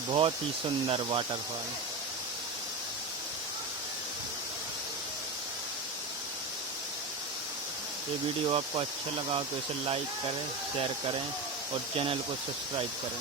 बहुत ही सुंदर वाटरफॉल। ये वीडियो आपको अच्छा लगा तो इसे लाइक करें, शेयर करें और चैनल को सब्सक्राइब करें।